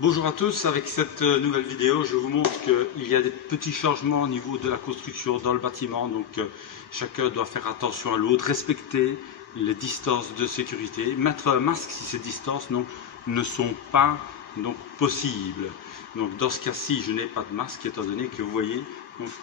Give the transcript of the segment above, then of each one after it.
Bonjour à tous, avec cette nouvelle vidéo je vous montre qu'il y a des petits changements au niveau de la construction dans le bâtiment, donc chacun doit faire attention à l'autre, respecter les distances de sécurité, mettre un masque si ces distances ne sont pas possibles. Donc dans ce cas-ci je n'ai pas de masque étant donné que vous voyez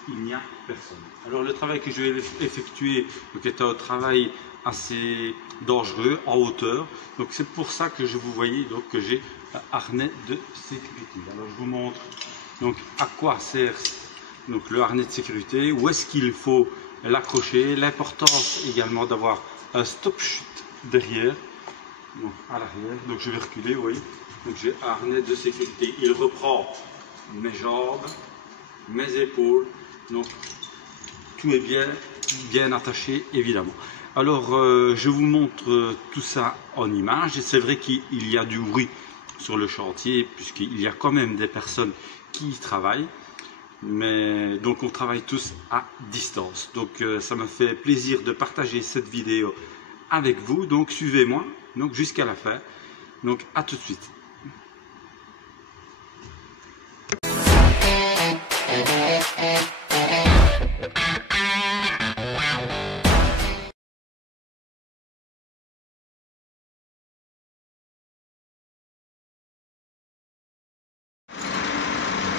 il n'y a personne. Alors le travail que je vais effectuer est un travail assez dangereux en hauteur, donc c'est pour ça que je vous voyez que j'ai un harnais de sécurité. Alors je vous montre à quoi sert le harnais de sécurité, où est-ce qu'il faut l'accrocher, l'importance également d'avoir un stop chute derrière, à l'arrière. Donc je vais reculer, vous voyez, donc j'ai un harnais de sécurité, il reprend mes jambes, mes épaules, donc tout est bien attaché évidemment. Alors je vous montre tout ça en images, et c'est vrai qu'il y a du bruit sur le chantier puisqu'il y a quand même des personnes qui y travaillent, mais donc on travaille tous à distance. Donc ça me fait plaisir de partager cette vidéo avec vous, donc suivez-moi jusqu'à la fin, donc à tout de suite.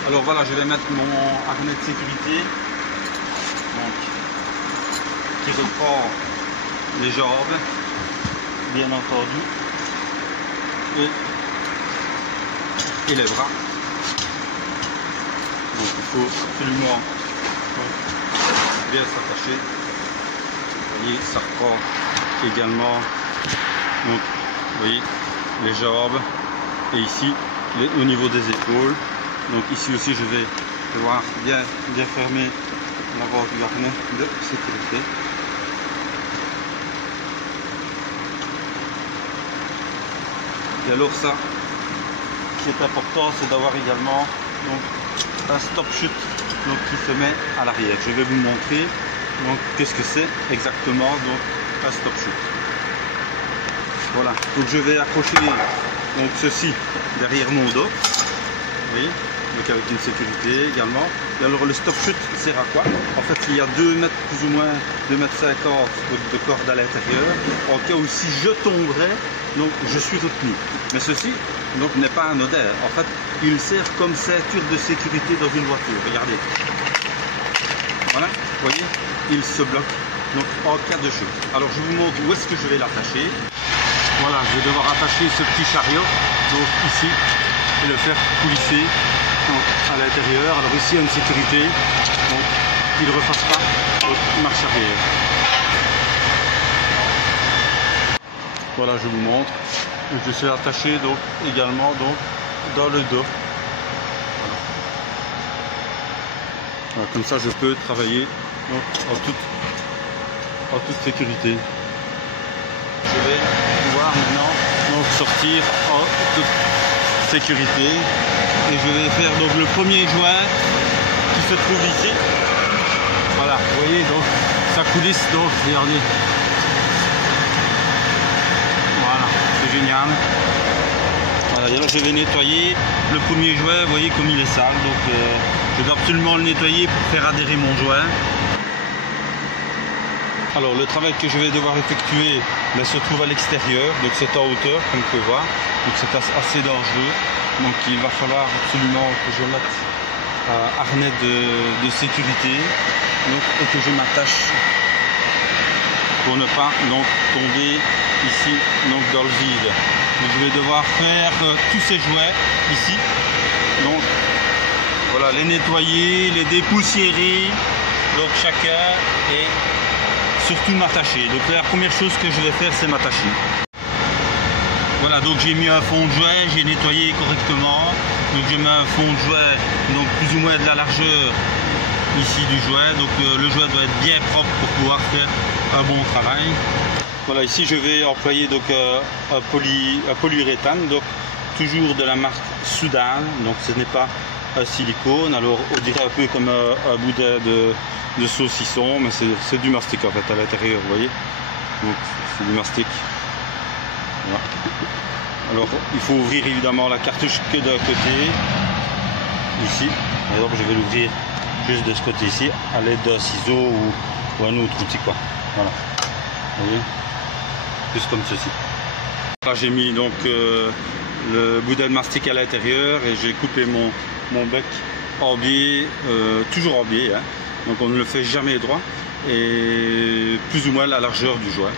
Alors voilà, je vais mettre mon harnais de sécurité qui reprend les jambes, bien entendu, et les bras. Donc il faut absolument bien s'attacher. Vous voyez, ça reprend également vous voyez, les jambes, et ici au niveau des épaules. Donc ici aussi je vais devoir bien fermer l'avant du harnais de sécurité. Et alors ça, ce qui est important, c'est d'avoir également un stop chute qui se met à l'arrière. Je vais vous montrer qu'est-ce que c'est exactement un stop chute. Voilà, donc je vais accrocher ceci derrière mon dos. Vous voyez, donc avec une sécurité également. Et alors le stop chute sert à quoi? En fait il y a 2 mètres, plus ou moins 2,50 m de corde à l'intérieur, en cas où si je tomberais, je suis retenu. Mais ceci n'est pas anodin. En fait il sert comme ceinture de sécurité dans une voiture. Regardez. Voilà, vous voyez, il se bloque en cas de chute. Alors je vous montre où est-ce que je vais l'attacher. Voilà, je vais devoir attacher ce petit chariot ici et le faire coulisser à l'intérieur. Alors ici il y a une sécurité, qu'il ne refasse pas marche arrière. Voilà, je vous montre. Je suis attaché également dans le dos. Voilà, comme ça je peux travailler en toute sécurité. Je vais pouvoir maintenant sortir en toute sécurité, et je vais faire le premier joint qui se trouve ici. Voilà, vous voyez, ça coulisse, regardez. Voilà, c'est génial. Voilà, et alors je vais nettoyer le premier joint. Vous voyez comme il est sale, je dois absolument le nettoyer pour faire adhérer mon joint. Alors le travail que je vais devoir effectuer se trouve à l'extérieur, donc c'est en hauteur comme vous pouvez voir, donc c'est assez dangereux, donc il va falloir absolument que je mette un harnais de sécurité et que je m'attache pour ne pas tomber ici dans le vide. Donc je vais devoir faire tous ces jouets ici, donc voilà, les nettoyer, les dépoussiérer, donc chacun, et surtout m'attacher. Donc la première chose que je vais faire, c'est m'attacher. Voilà, donc j'ai mis un fond de jouet, j'ai nettoyé correctement. Donc je mets un fond de jouet, plus ou moins de la largeur ici du jouet. Donc le jouet doit être bien propre pour pouvoir faire un bon travail. Voilà, ici je vais employer un polyuréthane, toujours de la marque Soudal. Donc ce n'est pas un silicone. Alors on dirait un peu comme un boudin de saucisson, mais c'est du mastic en fait à l'intérieur, vous voyez. Donc c'est du mastic. Voilà. Alors il faut ouvrir évidemment la cartouche que d'un côté, ici. Par exemple, je vais l'ouvrir juste de ce côté ici, à l'aide d'un ciseau ou un autre outil, quoi. Voilà. Vous voyez, juste comme ceci. Là j'ai mis donc le boudin de mastic à l'intérieur et j'ai coupé mon bec en biais, toujours en biais, hein. Donc on ne le fait jamais droit, et plus ou moins la largeur du joint.